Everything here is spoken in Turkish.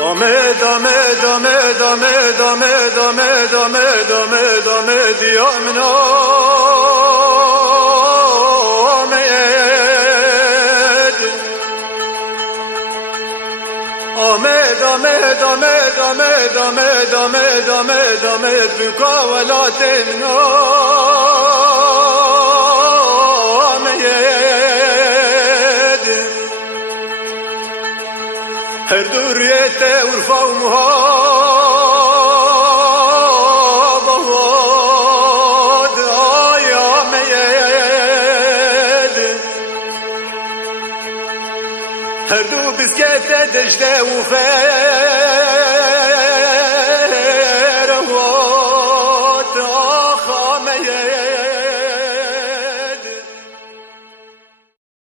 Ahmet, Ahmet, Ahmet, Ahmet, Ahmet, Ahmet, Ahmet, Ahmet, Ahmet, Ahmet, Ahmet, Ahmet, Ahmet, Ahmet, Ahmet, Ahmet, Ahmet, Ahmet, bükavelatin Ahmet. Her duriyette urfa muhabbet ay Ahmet. Her du biskete deşte ufet